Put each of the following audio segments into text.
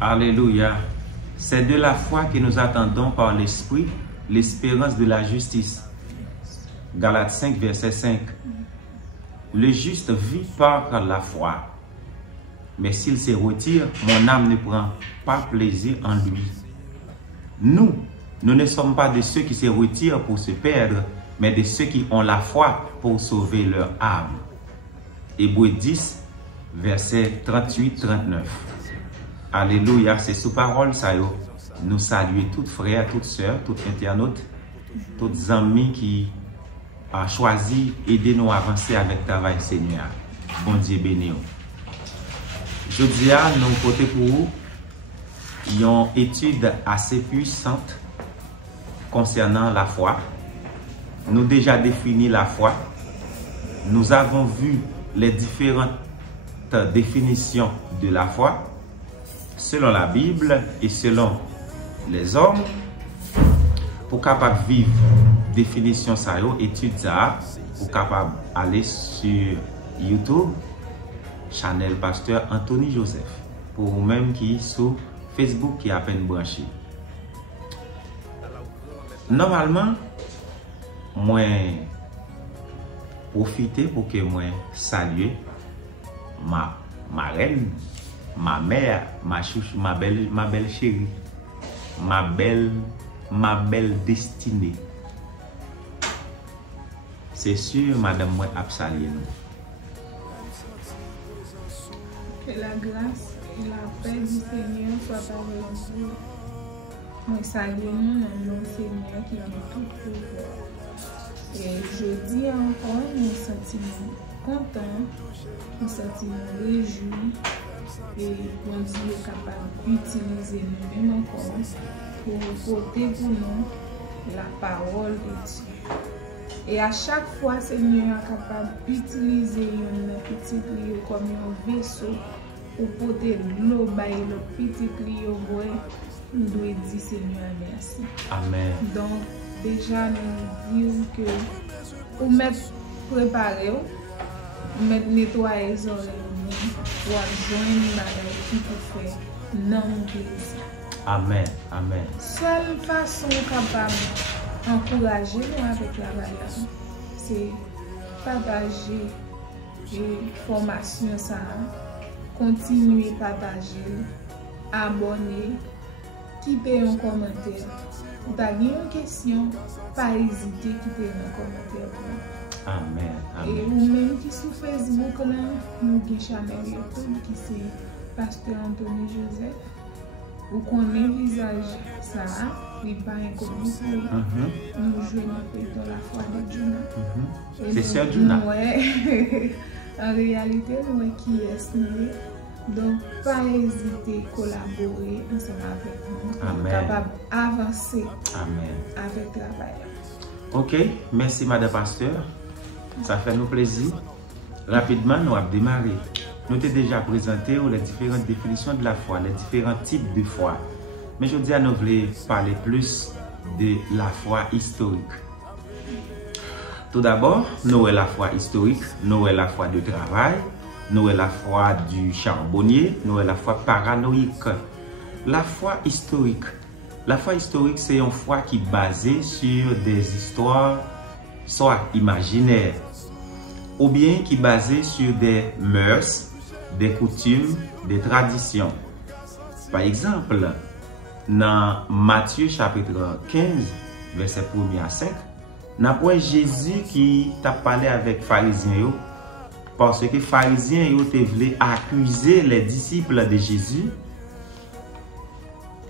Alléluia. C'est de la foi que nous attendons par l'Esprit l'espérance de la justice. Galates 5, verset 5. Le juste vit par la foi. Mais s'il se retire, mon âme ne prend pas plaisir en lui. Nous ne sommes pas de ceux qui se retirent pour se perdre, mais de ceux qui ont la foi pour sauver leur âme. Hébreux 10, verset 38-39. Alléluia, c'est sous parole ça. Nous saluons toutes frères, toutes sœurs, toutes internautes, toutes amis qui ont choisi d'aider nous à avancer avec le travail Seigneur. Bon Dieu béni. Je dis à nous côté pour vous, il y a une étude assez puissante concernant la foi. Nous déjà défini la foi. Nous avons vu les différentes définitions de la foi selon la Bible et selon les hommes. Pour capable vivre définition ça yo, étude ça, pour capable aller sur YouTube Channel Pasteur Anthony Joseph, pour vous-même qui sur Facebook qui est à peine branché. Normalement, moi profiter pour que moi salue ma reine, ma mère, ma chouchou, ma belle chérie, ma belle destinée. C'est sûr, madame, moi a salué nous. Que la grâce et la paix du Seigneur soient avec vous. Moi salue nous dans le nom du Seigneur qui a tout pouvoir. Et je dis encore, nous sentons contents, nous sentons réjouis et bon Dieu est capable d'utiliser nous-mêmes encore pour porter pour nous la parole de Dieu. Et à chaque fois, Seigneur est capable d'utiliser un petit clio comme un vaisseau pour porter l'eau, le petit clio, nous devons dire Seigneur merci. Amen. Donc, déjà, nous disons que pour mettre préparé, mettre nettoyer les oreilles, pour joindre la qui peut faire non plaisir. Amen. Amen. Seule façon capable d'encourager nous avec la valeur, c'est partager les formations, ça, continuer à partager, abonner, quitter un commentaire. Vous avez une question, pas hésiter à quitter un commentaire. Amen. Et vous-même qui sur Facebook, là, nous avons Channel YouTube qui c'est Pasteur Anthony Joseph. Vous connaissez le visage, ça, il n'est pas inconnu pour nous jouer dans la foi de Juna. C'est Sœur Juna. Oui, en réalité, nous qui est nous. Donc, pas hésiter à collaborer ensemble avec nous. Amen. Capable d'avancer Amen. avec le travail. Ok, merci Madame Pasteur. Ça fait nous plaisir. Rapidement, nous avons démarré. Nous avons déjà présenté les différentes définitions de la foi, les différents types de foi. Mais je dis à nous voulons parler plus de la foi historique. Tout d'abord, nous avons la foi historique, nous avons la foi de travail, nous avons la foi du charbonnier, nous avons la foi paranoïque. La foi historique. La foi historique, c'est une foi qui est basée sur des histoires, soit imaginaires, ou bien qui est basée sur des mœurs, des coutumes, des traditions. Par exemple, dans Matthieu chapitre 15, verset 1 à 5, nous avons Jésus qui t'a parlé avec les pharisiens, parce que les pharisiens voulaient accuser les disciples de Jésus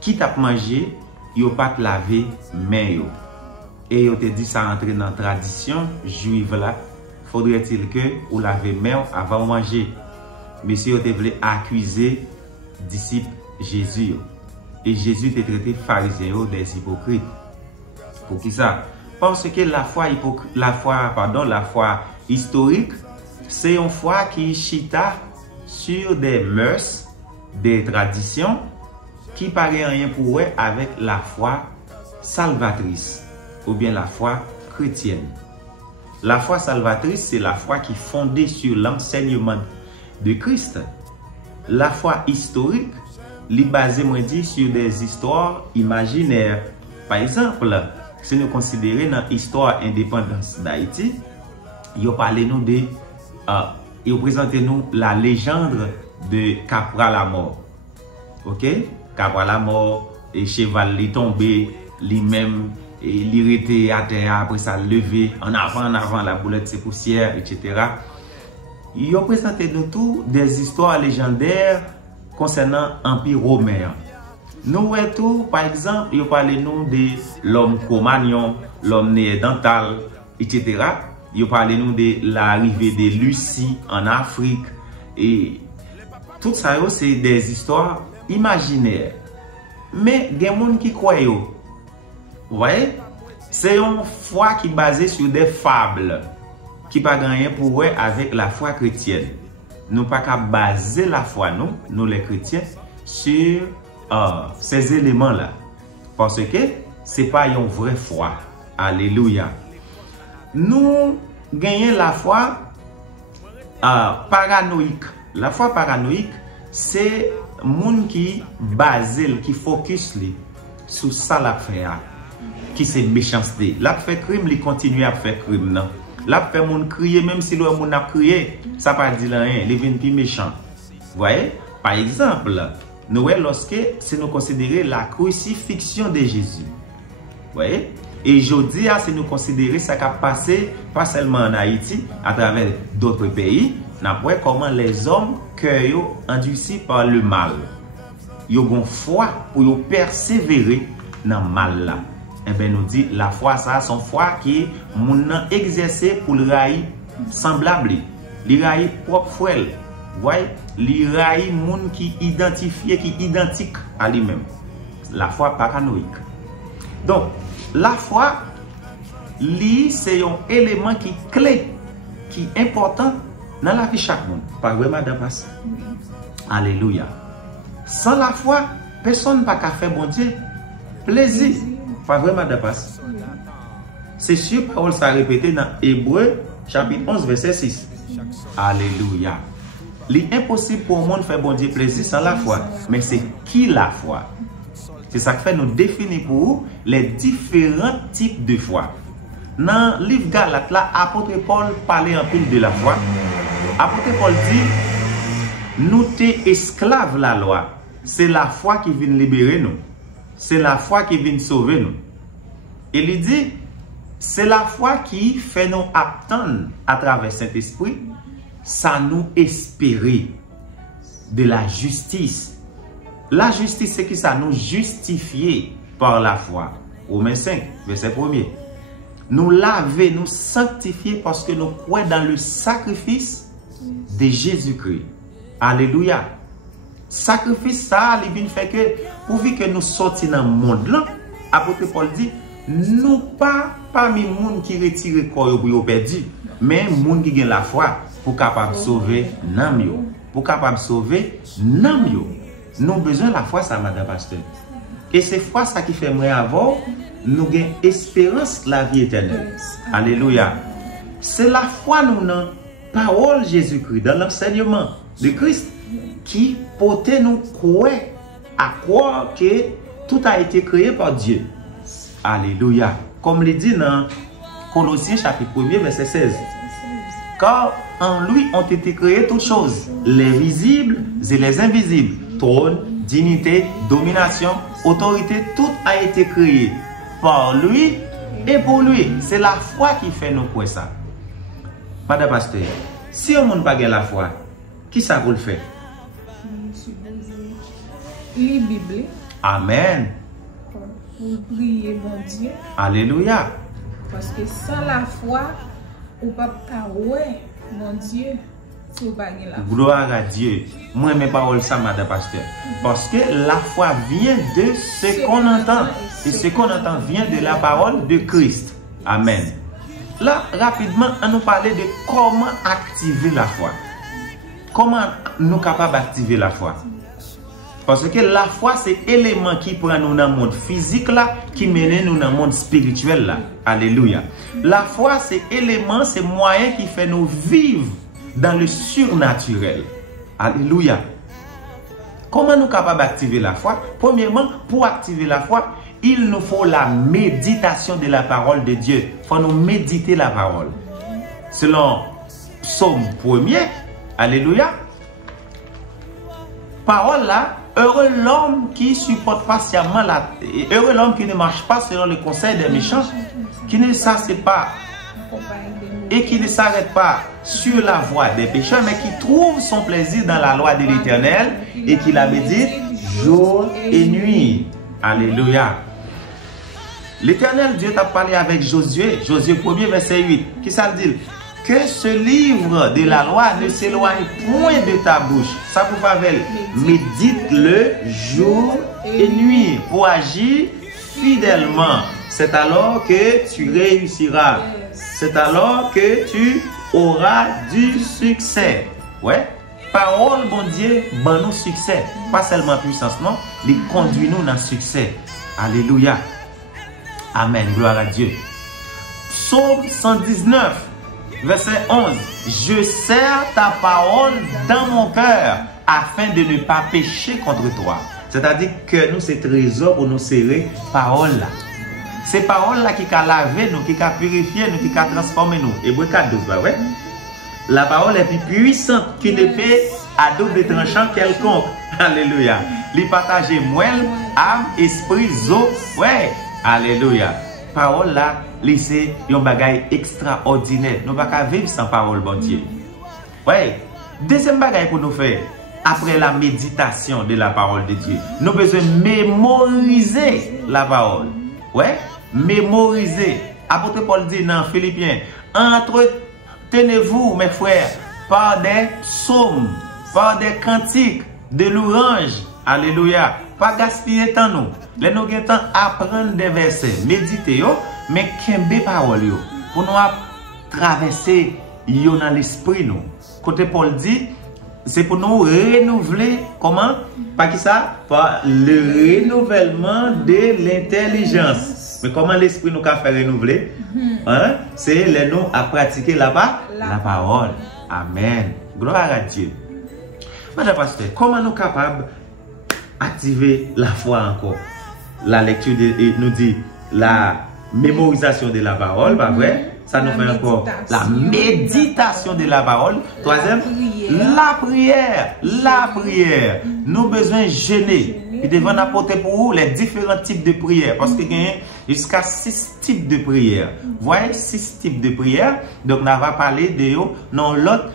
qui t'a mangé, ils n'ont pas lavé main. Et ils ont dit ça entrer dans la tradition juive là. Faudrait-il que vous lavez main avant de manger? Monsieur ils voulaient accuser les disciples Jésus. Et Jésus était traité pharisien des hypocrites. Pour qui ça? Parce que la foi historique, c'est une foi qui chita sur des mœurs, des traditions qui paraît rien pour eux avec la foi salvatrice ou bien la foi chrétienne. La foi salvatrice, c'est la foi qui est fondée sur l'enseignement de Christ. La foi historique, li basé, moi dit, sur des histoires imaginaires. Par exemple, si nous considérons dans l'histoire indépendance d'Haïti, ils parlé nous de, ils présentent nous la légende de Capra la mort. Ok? Capra la mort, et cheval li tombé, lui-même, et il était à terre, après ça levé, en avant, la boulette c'est poussière, etc. Ils ont présenté nous tout des histoires légendaires concernant l'Empire romain. Nous voyons tout, par exemple, ils parlent nous de l'homme Cro-Magnon, l'homme néandertal, etc. Ils parlent nous de l'arrivée de Lucie en Afrique. Et tout ça, c'est des histoires imaginaires. Mais il y a des gens qui croient. Vous voyez? C'est une foi qui est basée sur des fables. Qui n'a pas rien pour voir avec la foi chrétienne. Nous ne pouvons pas baser la foi, nous les chrétiens, sur ces éléments-là. Parce que ce n'est pas une vraie foi. Alléluia. Nous gagnons la foi paranoïque. La foi paranoïque, c'est le monde qui base, qui focus sur ça la fait, qui c'est méchanceté. La fait crime, il continue à faire crime. Non? La fait moun crier, même si le moun a crié, ça ne veut pas dire rien, il vient plus méchant. Vous voyez? Par exemple, nous voyons lorsque nous considérons la crucifixion de Jésus. Vous voyez? Et aujourd'hui, si nous considérons ça qui a passé, pas seulement en Haïti, à travers d'autres pays, nous voyons comment les hommes que sont endurcis par le mal. Ils ont une foi pour persévérer dans le mal là. Eh bien, nous dit la foi, ça, son foi qui mon exercé pour le raï semblable. Le raï propre frère. Vous voyez? Le raï moun qui identifié, qui identique à lui-même. La foi paranoïque. Donc, la foi, c'est un élément qui est clé, qui est important dans la vie de chaque monde. Pas vraiment d'importance. Alléluia. Sans la foi, personne ne peut faire bon Dieu plaisir. Pas vraiment d'importance. C'est sûr, parole ça répété dans Hébreu chapitre 11 verset 6. Alléluia. Il est impossible pour le monde de faire bon Dieu plaisir sans la foi. Mais c'est qui la foi? C'est ça qui fait nous définir pour vous les différents types de foi. Dans le livre Galates, l'apôtre Paul parlait un peu de la foi. L'apôtre Paul dit, nous sommes esclaves de la loi. C'est la foi qui vient libérer nous. C'est la foi qui vient sauver nous. Et il dit, c'est la foi qui fait nous attendre à travers cet esprit, ça nous espérer de la justice. La justice, c'est que ça nous justifie par la foi. Romains 5, verset 1er. Nous laver, nous sanctifier parce que nous croyons dans le sacrifice de Jésus-Christ. Alléluia. Sacrifice ça, il vient fait que pourvu que nous sortions dans le monde là, apôtre Paul dit, nous pas parmi les gens qui retirent le corps pour perdu, mais les gens qui ont la foi pour capable sauver Namio, pour capable sauver Namio. Nous avons besoin de la foi ça, madame pasteur. Et c'est foi ça qui fait moi avoir, nous avons espérance de la vie éternelle. Alléluia. C'est la foi nous dans la parole de Jésus-Christ, dans l'enseignement de Christ, qui porte nous croire que tout a été créé par Dieu. Alléluia. Comme il dit dans Colossiens chapitre 1 verset 16. Car en lui ont été créées toutes choses, les visibles et les invisibles, trône, dignité, domination, autorité, tout a été créé par lui et pour lui. C'est la foi qui fait nous croire ça. Madame Pasteur, si on n'a pas la foi, qui ça vous le fait? Les Bibles. Amen. Pour prier bon Dieu. Alléluia. Parce que sans la foi, on ne peut pas ouais, mon Dieu, si on pas la foi. Gloire à Dieu. Moi, mes paroles, ça, madame pasteur. Parce que la foi vient de ce qu'on entend. Et ce qu'on entend vient de la parole de Christ. Amen. Là, rapidement, on nous parler de comment activer la foi. Comment nous sommes capables d'activer la foi? Parce que la foi, c'est l'élément qui prend nous dans le monde physique là, qui mène nous dans le monde spirituel là. Alléluia. La foi, c'est l'élément, c'est moyen qui fait nous vivre dans le surnaturel. Alléluia. Comment nous capables d'activer la foi? Premièrement, pour activer la foi, il nous faut la méditation de la parole de Dieu. Il faut nous méditer la parole. Selon Psaume 1er, alléluia, parole là, heureux l'homme qui supporte patiemment heureux l'homme qui ne marche pas selon le conseil des méchants, qui ne s'assied pas et qui ne s'arrête pas sur la voie des pécheurs, mais qui trouve son plaisir dans la loi de l'Éternel et qui la médite jour et nuit. Alléluia. L'Éternel Dieu t'a parlé avec Josué, Josué 1er verset 8. Qui ça dit? Que ce livre de la loi ne s'éloigne point de ta bouche. Ça vous favelle. Médite-le jour et nuit pour agir fidèlement. C'est alors que tu réussiras. C'est alors que tu auras du succès. Ouais. Parole, bon Dieu, bon nous succès. Pas seulement puissance, non. Il conduit nous dans le succès. Alléluia. Amen. Gloire à Dieu. Psaume 119, verset 11. Je serre ta parole dans mon cœur afin de ne pas pécher contre toi. C'est-à-dire que nous, c'est trésor pour nous serrer parole là. C'est parole là qui a lavé nous, qui a purifié nous, qui a transformé nous. Hébreux 4:12, bah ouais. La parole est plus puissante qu'une épée à double tranchant quelconque. Alléluia. Lui partager moelle, âme, esprit, zo. Ouais. Alléluia. Parole là, c'est un bagage extraordinaire. Nous ne pouvons pas vivre sans parole, bon Dieu. Ouais. Deuxième bagage pour nous faire, après la méditation de la parole de Dieu, nous avons besoin de mémoriser la parole. Ouais. Mémoriser. Apôtre Paul dit dans Philippiens, entretenez-vous, mes frères, par des psaumes, par des cantiques, de louanges. Alléluia. Pas gaspiller temps nous. Les nous avons temps apprendre des versets, méditer yo, mais kembe parole yo pour nous traverser yo dans l'esprit nous. Côté Paul dit, c'est pour nous renouveler comment? Par qui ça? Par le renouvellement de l'intelligence. Mais comment l'esprit nous a fait renouveler? Hein? C'est les nous à pratiquer là-bas la parole. Amen. Gloire à Dieu. Madame Pasteur, comment nous sommes capables d'activer la foi encore? La lecture nous dit la mémorisation de la parole, pas vrai? Ça nous fait encore la méditation de la parole. Troisième, la prière. La prière. Nous avons besoin de jeûner. Et devons apporter pour vous les différents types de prières. Parce qu'il y a jusqu'à 6 types de prières. Vous voyez, 6 types de prières. Donc, on va parler de eux dans l'autre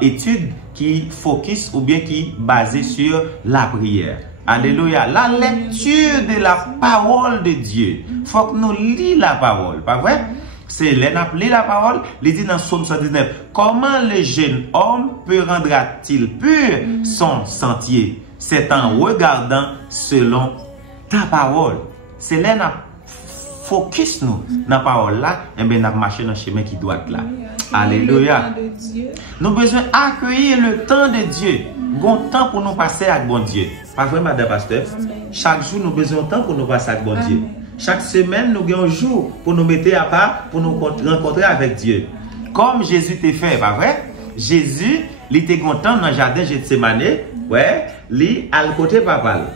étude qui focus ou bien qui basée sur la prière. Alléluia. La lecture de la parole de Dieu. Il faut que nous lisions la parole. Pas vrai? C'est l'appeler la parole, il dit dans Psaume 119, comment le jeune homme peut rendra-t-il pur son sentier? C'est en regardant selon ta parole. C'est là focus nous dans la parole là, et bien nous marcher dans le chemin qui doit être là. Alléluia. Nous avons besoin d'accueillir le temps de Dieu. Bon temps pour nous passer avec bon Dieu. Pas vrai, Madame Pasteur? Chaque jour, nous avons besoin de temps pour nous passer avec bon Dieu. Chaque semaine, nous avons un jour pour nous mettre à part, pour nous rencontrer avec Dieu. Comme Jésus t'a fait, pas vrai? Jésus, il était content dans le jardin Gethsemane, ouais, il à le côté papa.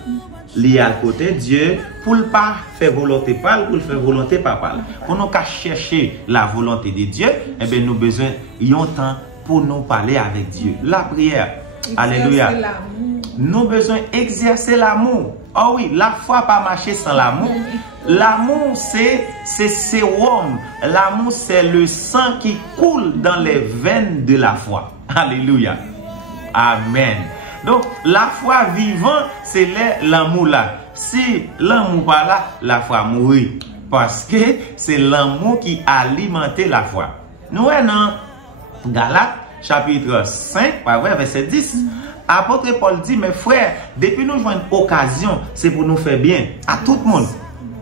Il à le côté Dieu pour ne pas faire volonté papa, pour faire volonté papa. Pour nous chercher la volonté de Dieu, eh bien, nous avons besoin d'un temps pour nous parler avec Dieu. La prière. Alléluia. Nous avons besoin d'exercer l'amour. Oh oui, la foi pas marcher sans l'amour. L'amour, c'est sérum. L'amour, c'est le sang qui coule dans les veines de la foi. Alléluia. Amen. Donc, la foi vivante, c'est l'amour là. Si l'amour pas là, la foi mourit. Parce que c'est l'amour qui alimente la foi. Nous, dans Galates, chapitre 5, verset 10. Apôtre Paul dit, mes frères, depuis nous jouons une occasion, c'est pour nous faire bien à tout le monde.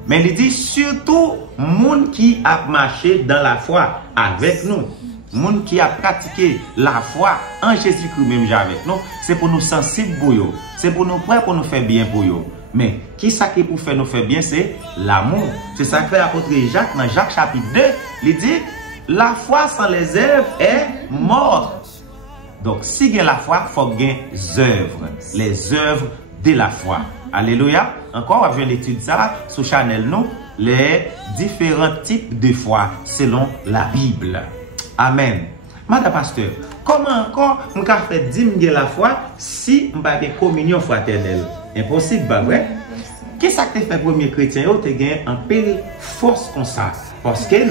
Mais il dit surtout, monde qui a marché dans la foi avec nous, monde qui a pratiqué la foi en Jésus-Christ même avec nous, c'est pour nous sensibles pour eux, c'est pour nous prêts pour nous faire bien pour eux. Mais qui ça qui pour faire nous faire bien, c'est l'amour. C'est ça que fait l'apôtre Jacques dans Jacques chapitre 2, il dit, la foi sans les œuvres est morte. Donc, si il y a la foi, il faut qu'il y ait des œuvres. Les œuvres de la foi. Alléluia. Encore, on vient d'étudier ça sur Chanel, nous, les différents types de foi selon la Bible. Amen. Madame Pasteur, comment encore on peut faire 10 000 la foi si on n'a pas de communion fraternelle? Impossible, pas vrai? Qu'est-ce que tu fait premier chrétien? Tu as gagné un peu force comme ça. Parce que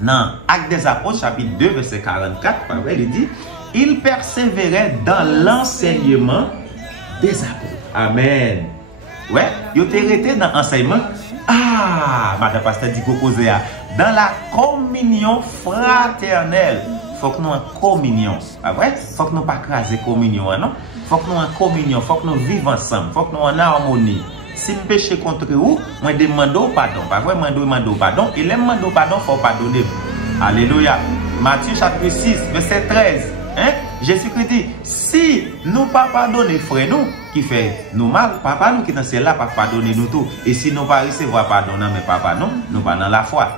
dans Actes des Apôtres, chapitre 2, verset 44, pas vrai, il dit, il persévérait dans l'enseignement des apôtres. Amen. Ouais, il était resté dans l'enseignement. Ah, Madame Pasteur dit dans la communion fraternelle. Il faut que nous en communion. Ah ouais? Il faut que nous ne pas craser communion, non? Il faut que nous en communion, il faut que nous vivions ensemble, il faut que nous en harmonie. Si je péche contre vous, moi demande pardon. Pas vrai, moi demande pardon. Et les demande pardon, il faut pardonner. Alléluia. Matthieu chapitre 6, verset 13. Hein? Jésus-Christ dit, si nous pas pardonner frère nous, qui fait nous mal, papa nous qui dans celle-là, pas pardonner nous tout. Et si nous pas recevoir pardon, mais papa non, nous pas dans la foi.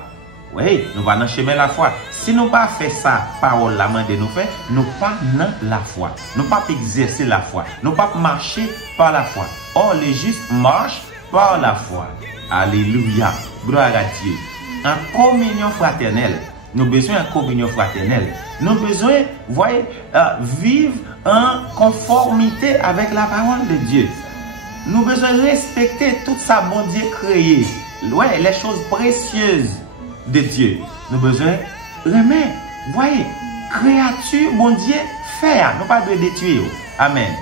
Oui, nous pas dans le chemin de la foi. Si nous pas fait ça, parole la main de nous fait, nous pas dans la foi. Nous pas exercer la foi. Nous pas marcher par la foi. Or, les justes marchent par la foi. Alléluia. Gloire à Dieu. En communion fraternelle. Nous avons besoin de communion fraternelle. Nous avons besoin, voyez, vivre en conformité avec la parole de Dieu. Nous avons besoin de respecter tout ça, bon Dieu créé. Ouais, les choses précieuses de Dieu. Nous avons besoin de remettre, voyez, créature, bon Dieu, faire. Nous pas de détruire. Amen.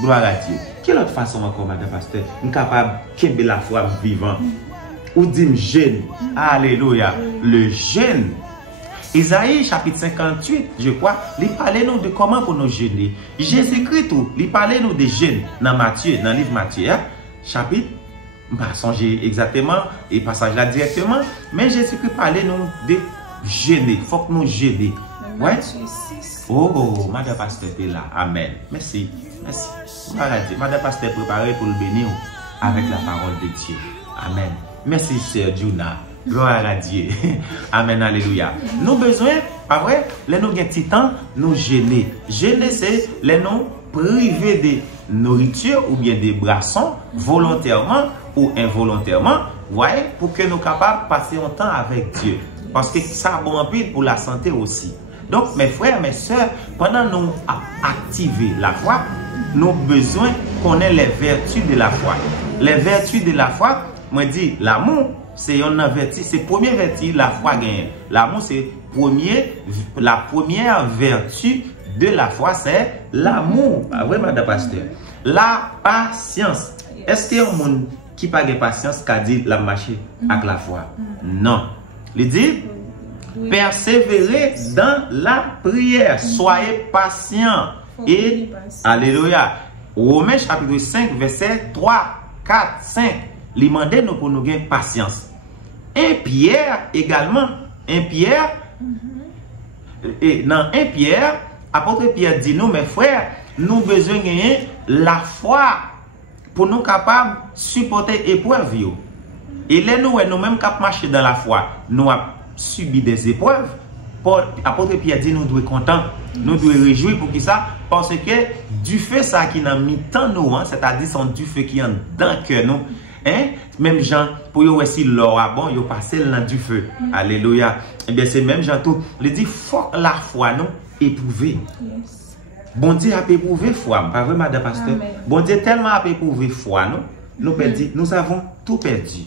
Gloire à Dieu. Quelle autre façon encore, Madame Pasteur, nous sommes capables de kembe la foi vivant? Ou dit jeûne. Alléluia. Le jeûne. Isaïe chapitre 58, je crois, il parlait nous de comment pour nous jeûner. Jésus-Christ tout, il parlait nous de jeûne dans Matthieu, dans le livre Matthieu, hein? Chapitre, je ne sais pas songer exactement et passage là directement, mais Jésus-Christ parlait nous de jeûner. Il faut que nous jeûner. Ouais? Oh, Madame Pasteur est là. Amen. Merci. Merci. Madame Pasteur est préparée pour le bénir avec la parole de Dieu. Amen. Merci, Sœur Juna. Gloire à Dieu. Amen, alléluia. Nous avons besoin, pas vrai, les nous avons un petit temps, nous gêner. Gêner, c'est les nous priver de nourriture ou bien des boissons, volontairement ou involontairement, voyez, pour que nous soyons capables de passer un temps avec Dieu. Parce que ça a bon pile pour la santé aussi. Donc, mes frères, mes soeurs, pendant que nous activons la foi, nous avons besoin qu'on ait les vertus de la foi. Les vertus de la foi, moi je dis, l'amour, c'est une vertu, c'est première vertu, la foi gagne. L'amour, c'est la première vertu de la foi, c'est l'amour. Ah oui, Madame Pasteur. La patience. Est-ce qu'il y a un monde qui n'a pas de patience qui a dit la marcher avec la foi? Non. Il dit, persévérez dans la prière, soyez patients. Et, alléluia. Romains chapitre 5, verset 3, 4, 5. Il demande nous pour nous gagner patience. Et Pierre également, et dans 1 Pierre, apôtre Pierre dit nous, mes frères, nous avons besoin de gagner la foi pour nous capables de supporter épreuves. Et là, nous-mêmes qui marchons dans la foi, nous avons subi des épreuves. Apôtre Pierre dit nous devons être contents, nous devons réjouir pour qui ça? Parce que du feu ça qui n'a mis tant nous, c'est-à-dire son du feu qui est dans le cœur nous. Hein? Même gens, pour eux aussi, l'or a bon, ils passent dans du feu. Alléluia. Et bien, c'est même gens tout. Il dit, faut la foi, nous, éprouver. Yes. Bon Dieu a éprouvé foi. Pas vrai, Madame Pasteur? Amen. Bon Dieu tellement a éprouvé foi, nous perdu, nous avons tout perdu.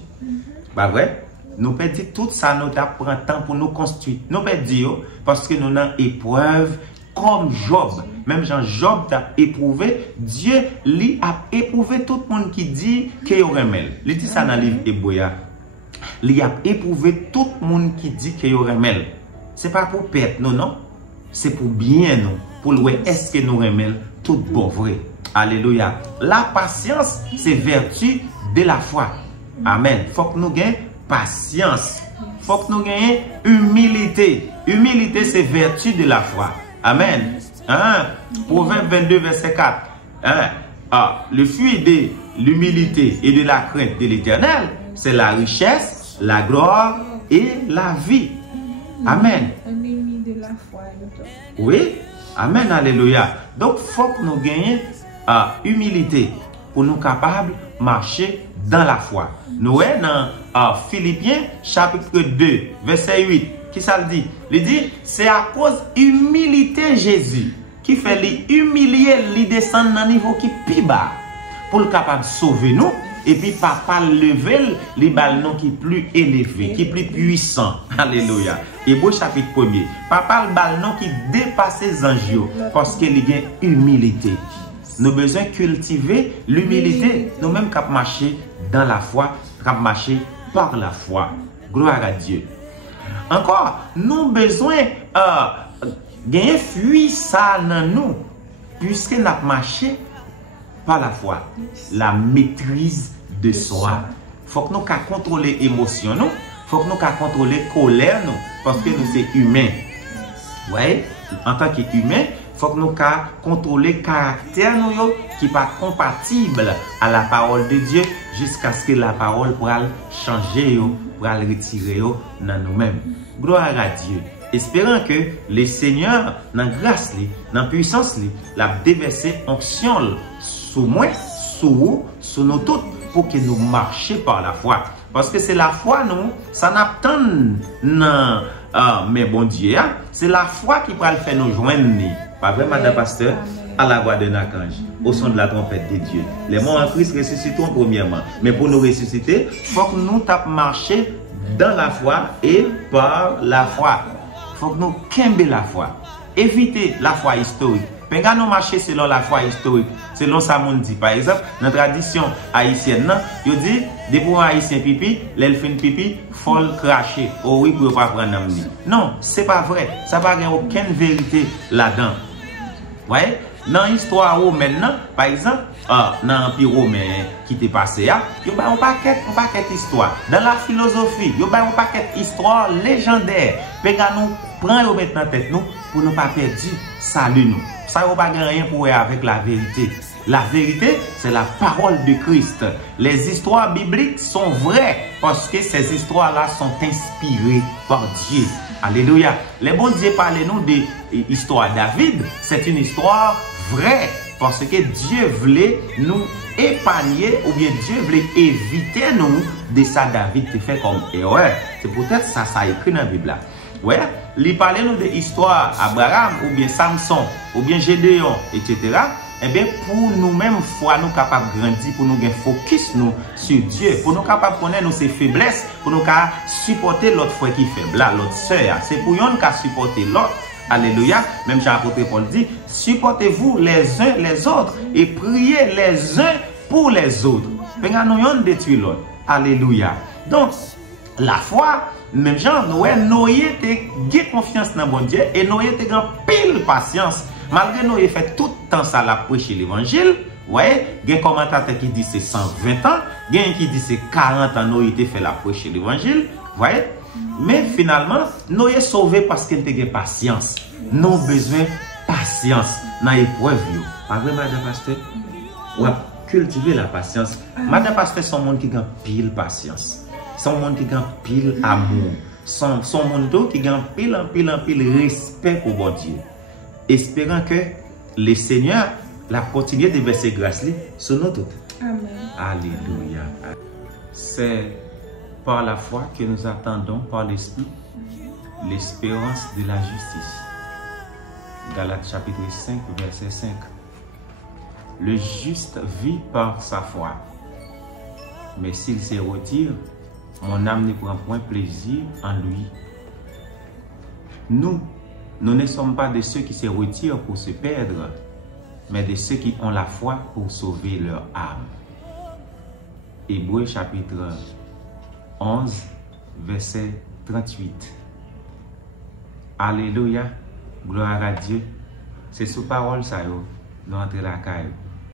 Pas vrai? Nous perdons tout ça, nous avons temps pour nous construire. Nous perdons parce que nous avons épreuve comme Job. Même Job a éprouvé, Dieu lui a éprouvé tout le monde qui dit qu'il y aurait mal. Il dit ça dans le livre Hébreu. Il a éprouvé tout le monde qui dit qu'il y aurait mal. Ce n'est pas pour perdre, non. C'est pour bien nous. Pour le est-ce que nous remet tout bon vrai. Alléluia. La patience, c'est vertu de la foi. Amen. Il faut que nous gagnions patience. Il faut que nous gagnions humilité. Humilité, c'est vertu de la foi. Amen. Proverbe 22, verset 4. Le fruit de l'humilité et de la crainte de l'Éternel, c'est la richesse, la gloire et la vie. Amen. de la foi. Oui, amen, alléluia. Donc, il faut que nous gagnions humilité pour nous capables de marcher dans la foi. Nous sommes dans Philippiens chapitre 2, verset 8. Qui ça le dit? Il dit, c'est à cause de l'humilité Jésus qui fait humilier, lui descendre dans un niveau qui est plus bas pour le capable de sauver nous. Et puis papa lever les ballons qui est plus élevé, qui est plus puissant. Alléluia. Hébreux chapitre 1er. Papa le ballon qui dépasse les anges parce qu'il y a humilité. Nous avons besoin de cultiver l'humilité. Nous-mêmes cap marcher dans la foi, cap marcher par la foi. Gloire à Dieu. Encore, nous avons besoin gagner fuir ça dans nous puisque nous avons marché par la foi, la maîtrise de soi. Il faut que nous contrôler l'émotion, il faut que nous contrôler la colère, parce que nous sommes humains. Ouais? En tant qu'humains, il faut que nous contrôler le caractère qui n'est pas compatible à la parole de Dieu jusqu'à ce que la parole puisse changer, pour retirer dans nous-mêmes. Gloire à Dieu. Espérant que le Seigneur, dans la grâce, dans la puissance, la déverser onction sur moi, sur vous, sur nous tous, pour que nous marchions par la foi. Parce que c'est la foi, nous, ça n'attend mais bon Dieu, c'est la foi qui va le faire nous joindre. Pas vrai, Madame Pasteur? À la voix d'un archange, au son de la trompette de Dieu. Les morts en Christ ressuscitons premièrement. Mais pour nous ressusciter, il faut que nous tapions marcher dans la foi et par la foi. Il faut que nous quimbions la foi. Évitez la foi historique. Quand nous marchons selon la foi historique, selon ça on dit. Par exemple, dans la tradition haïtienne, il dit, depuis un haïtien pipi, l'elfine pipi, il faut le cracher. Oh oui, pour ne pas prendre un ami. Non, ce n'est pas vrai. Ça n'a aucune vérité là-dedans. Vous voyez? Dans l'histoire romaine, par exemple, dans l'Empire romain qui était passé, il y a un paquet d'histoires. Dans la philosophie, il y a un paquet d'histoires légendaires. Nous prenons maintenant tête nous pour ne pas perdre salut nous. Ça ne va pas rien pour avec la vérité. La vérité, c'est la parole de Christ. Les histoires bibliques sont vraies parce que ces histoires-là sont inspirées par Dieu. Alléluia. Les bons dieux parlent-nous de l'histoire de David. C'est une histoire vraie parce que Dieu voulait nous épargner ou bien Dieu voulait éviter nous de ça David qui fait comme erreur. C'est peut-être ça écrit dans la Bible. Ouais, il parlait nous de l'histoire Abraham ou bien Samson ou bien Gédéon, etc. Eh bien, pour nous-mêmes, foi, nous capables de grandir, pour nous gagner focus nous sur Dieu, pour nous capables de connaître nos faiblesses, pour nous supporter l'autre frère qui est faible, l'autre soeur. C'est pour nous supporter l'autre. Alléluia. Même Jean-Apôtre Paul dit, supportez-vous les uns les autres et priez les uns pour les autres. Nous détruire l'autre. Alléluia. Donc, la foi, même Jean, nous avons confiance dans bon Dieu et nous avons pile patience. Malgré nous avons fait tout le temps ça, la prêcher l'évangile. Vous voyez, il y a un commentateur qui dit c'est 120 ans, il y a un qui dit c'est 40 ans, nous avons fait la prêcher l'évangile. Vous voyez? Mais finalement, nous avons sauvé parce qu'il y a patience. Nous avons besoin de patience dans l'épreuve. Pas vrai, Madame Pasteur? On va cultiver la patience. Madame Pasteur, c'est un monde qui a pile patience. C'est un monde qui a pile amour. C'est un monde qui a pile respect pour bon Dieu. Espérant que le Seigneur la continue de verser grâce sur nous tous. Amen. Alléluia. C'est par la foi que nous attendons par l'Esprit l'espérance de la justice. Galates chapitre 5, verset 5. Le juste vit par sa foi. Mais s'il se retire, mon âme ne prend point plaisir en lui. Nous ne sommes pas de ceux qui se retirent pour se perdre, mais de ceux qui ont la foi pour sauver leur âme. Hébreux chapitre 11, verset 38. Alléluia, gloire à Dieu. C'est sous parole ça, nous entrons la caille.